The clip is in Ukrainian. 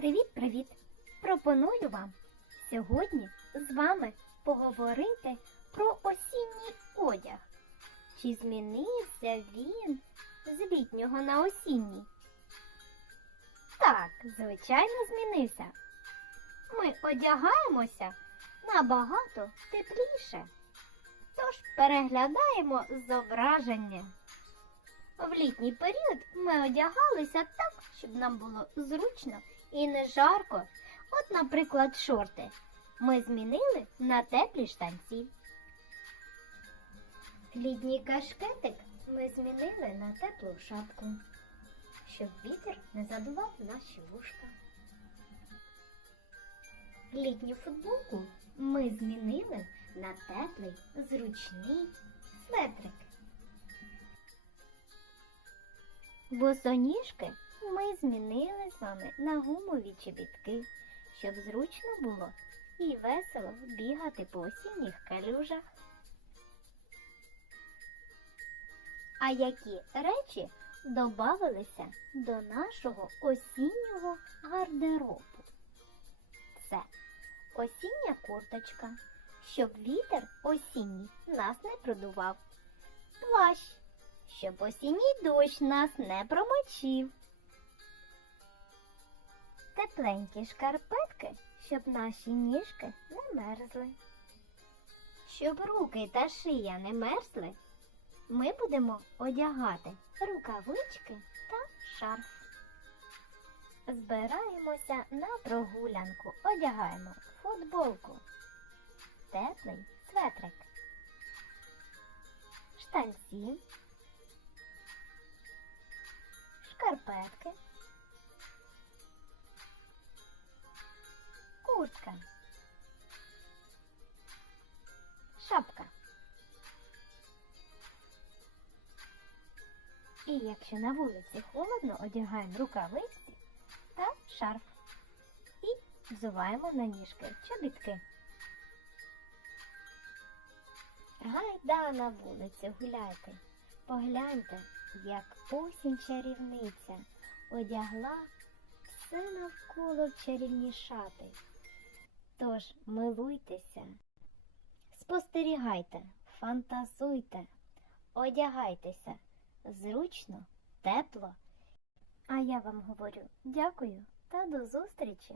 Привіт! Пропоную вам сьогодні з вами поговорити про осінній одяг. Чи змінився він з літнього на осінній? Так, звичайно, змінився. Ми одягаємося набагато тепліше. Тож переглядаємо зображення. В літній період ми одягалися так, щоб нам було зручно і не жарко. От, наприклад, шорти ми змінили на теплі штанці. Літній кашкетик ми змінили на теплу шапку, щоб вітер не задував наші вушка. Літню футболку ми змінили на теплий, зручний светрик. Босоніжки ми змінили з вами на гумові чобітки, щоб зручно було і весело бігати по осінніх калюжах. А які речі додавалися до нашого осіннього гардеробу? Це осіння курточка, щоб вітер осінній нас не продував. Плащ, щоб осінній дощ нас не промочив. Тепленькі шкарпетки, щоб наші ніжки не мерзли. Щоб руки та шия не мерзли, ми будемо одягати рукавички та шарф. Збираємося на прогулянку, одягаємо футболку, теплий светрик, штанці, шкарпетки, куртка, шапка. І якщо на вулиці холодно, одягаємо рукавиці та шарф. І взуваємо на ніжки чобітки. Гайда на вулиці гуляйте. Погляньте, як осінь чарівниця одягла все навколо чарівні шати. Тож милуйтеся, спостерігайте, фантазуйте, одягайтеся зручно, тепло. А я вам говорю дякую та до зустрічі!